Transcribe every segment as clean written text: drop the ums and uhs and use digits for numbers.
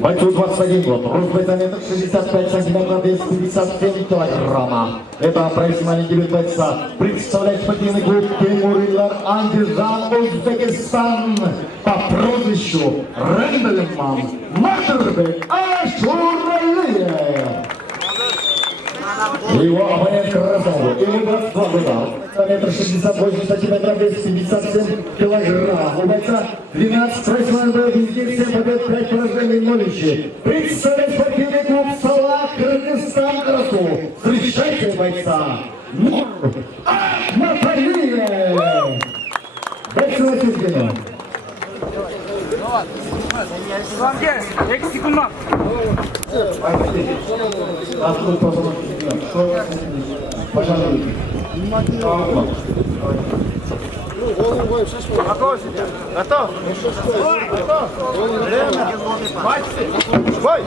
Бойцу 21 год, рост бойца 65 сантиметров, вес 57 килограмма. Это профессиональный дебют бойца. Представляет спортивный клуб Тимур-Ильдар Андижан, Узбекистан по прозвищу Рендлиман Матурбек Ашуралиев. Его оппонент Краснов, ему 22 года, метр 68 сантиметров, вес 57 килограмм. У бойца 12 профессиональных боев, 7 побед, 5 поражений, 0 ничьих. Представляет спортивный клуб Салах, Кыргызстан, Красу. Встречайте бойца Нур Ахматалиев. Бойцы осуждены. Исламге, 2 секунд. Пожалуйста. Готов сидя? Готов? Готов? Время. Бой!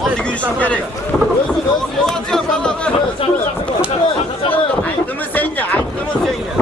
Oldu görüşüm gerek. Aytdı mı sen ya? Aytdı mı sen ya?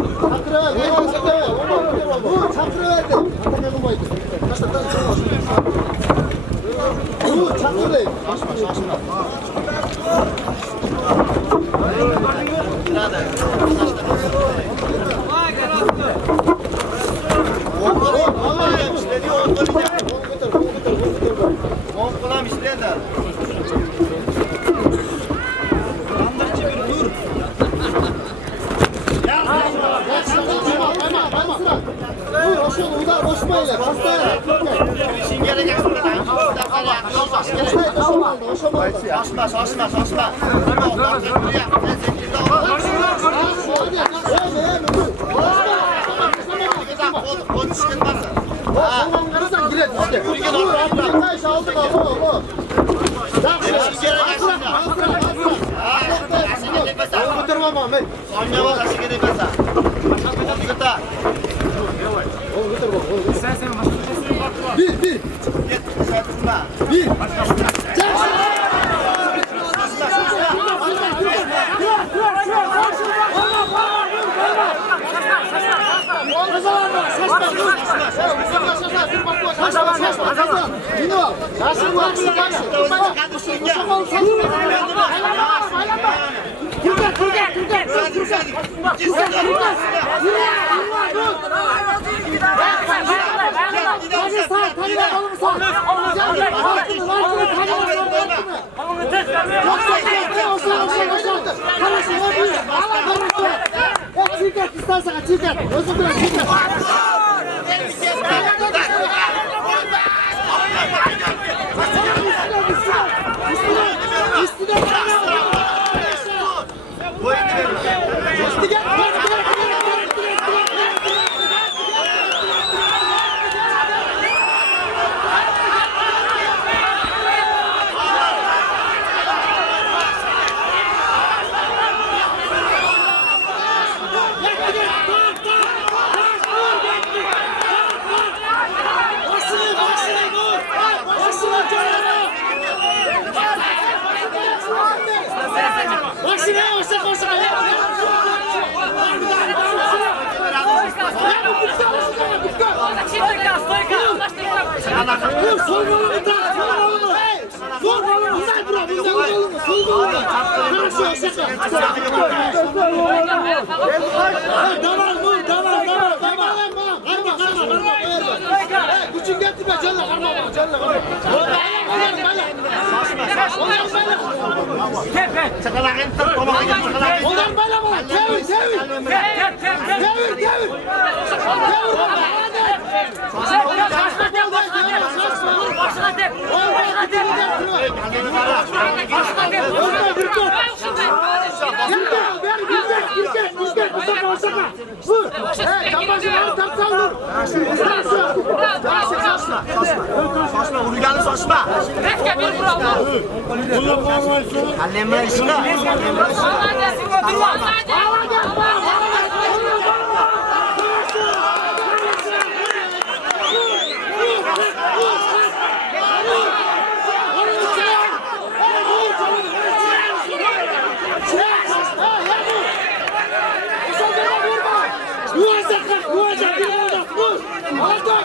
Şaşma.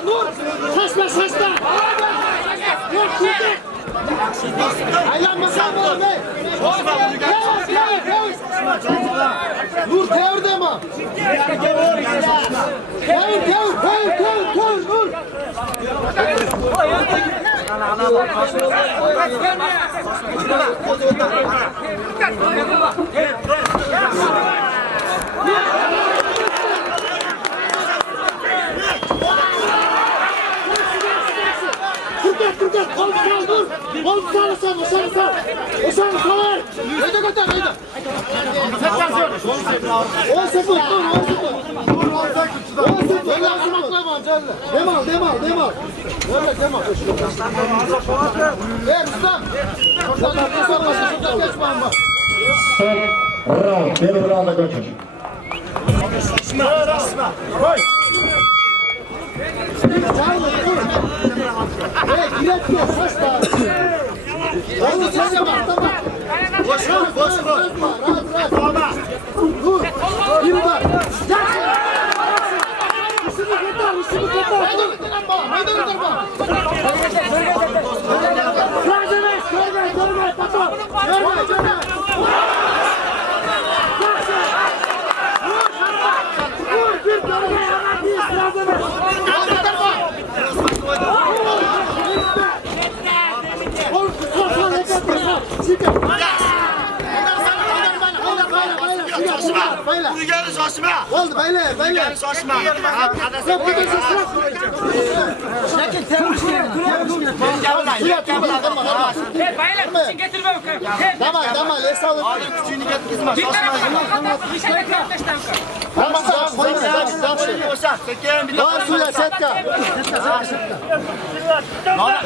Nur. Saçma. Yok şimdi. Aylanmasan mı oğlum be? Nur tevir de mi? Tevir Nur. Kırk. Kol sal. Uşan sal. Öde götür. 10 sekund. Öyle akımaklama canlı. Demal. Demal. Rüstem. Son round. Первый раунд окончен. Giret diyor, saç var. Oğlum sen de bak, tamam. Boş. Rahat. Dur. Bir bak. Üstünü ketar. Haydi bak. Görme, patron. Görme. Vur, bir görme. Rüzgarı şaşma. Oldu beyler. Rüzgarı şaşma. Baylar için getirme bakalım. Tamam, Esra. Küçüğünü getir kızma. Var suya setka.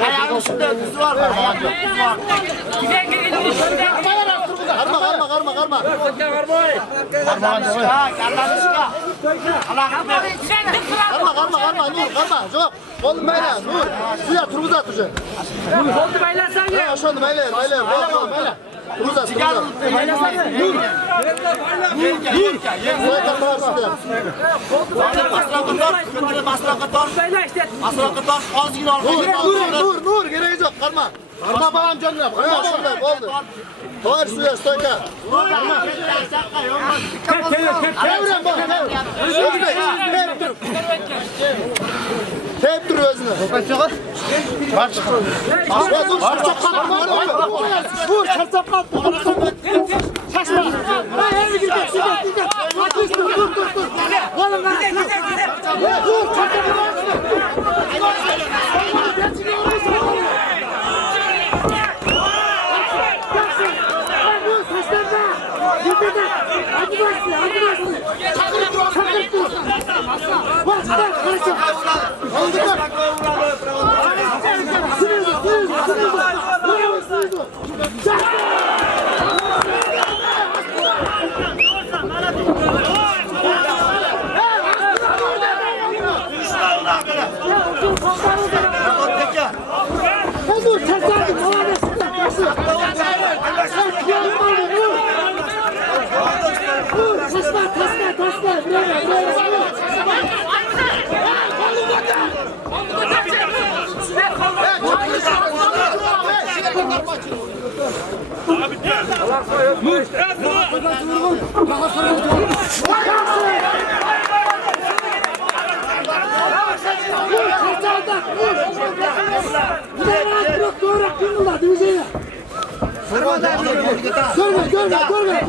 Ayağın üstünde ödüsü var. Ayağın ödüsü var. Karma. Karma. Nur, karma. Yok. Oğlum beyler, Nur. Suya turbuza at uşa. Oldu baylar sen gel. Aşağıda beyler. Turbuza. Suya karma suya. Nur, gereği yok, karma. Karma bağım canım yap. Oldu. Var suya, stoyka. Devren bak, Tep dur özüne. Kaç. Dur, çarçap Kaçma. Hayır, gidecek. Dur. Oğlum lan. Dur, Görme.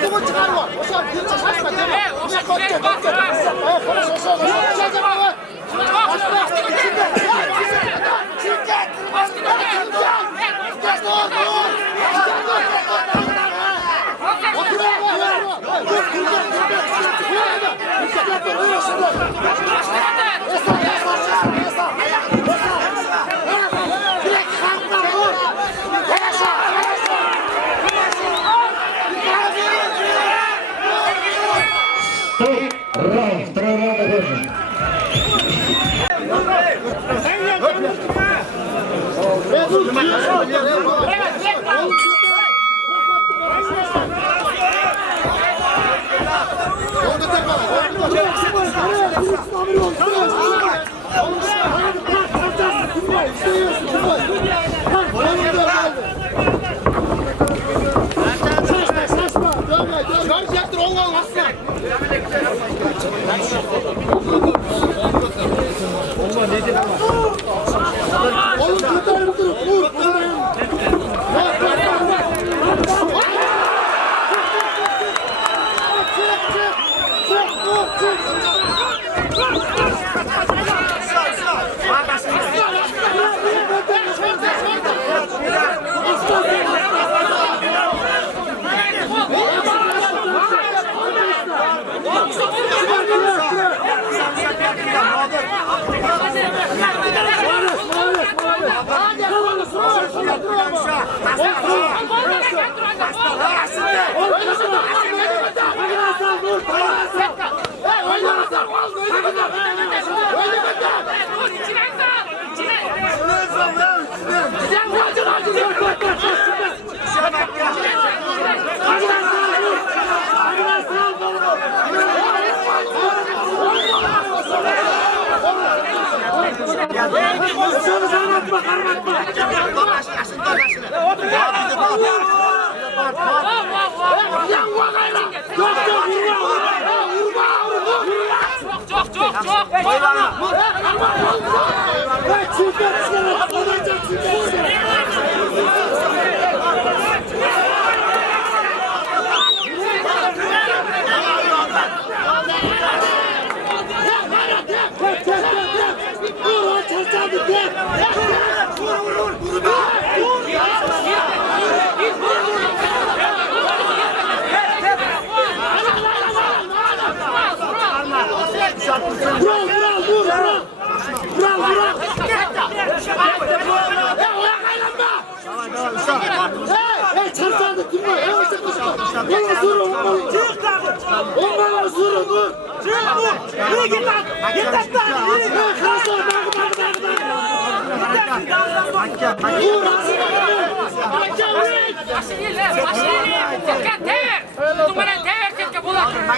Kumu çıkar var. Boşan bir çalışma. Oşa güzel bak. Раунд, второй раунд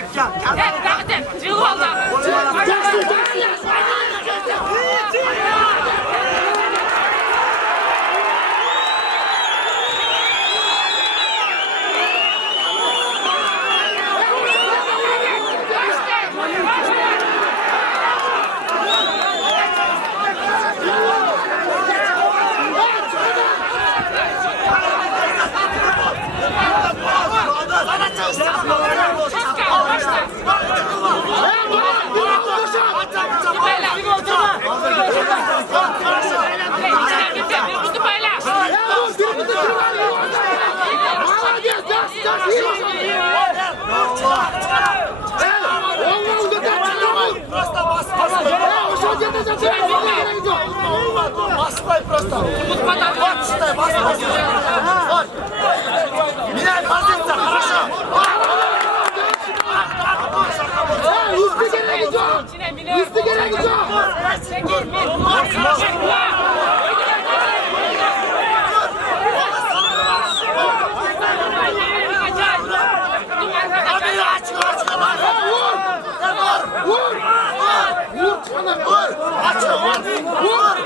окончен. Vur!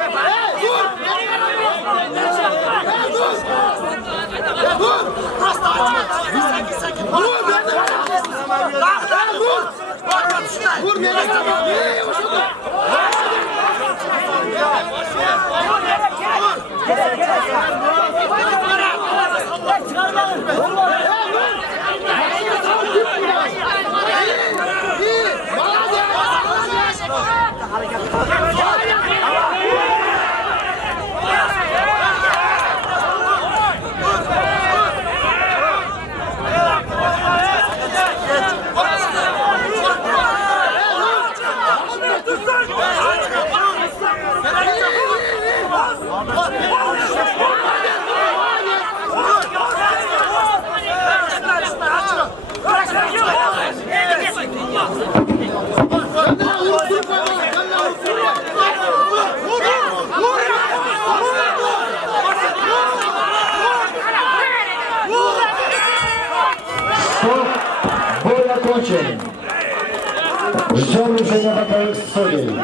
Стоп! Бой окончен. Ждем решения боковых судей.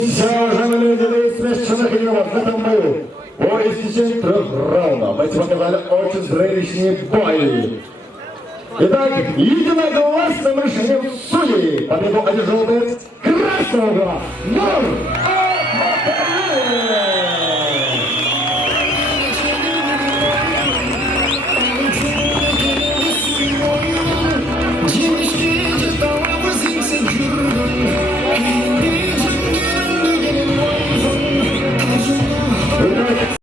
Все, уважаемые люди, смешанных игроков в этом бою. По истечении 3 раундов бойцы показали очень зрелищные бои. Итак, единогласным решением судей победу одержал боец красного угла Нур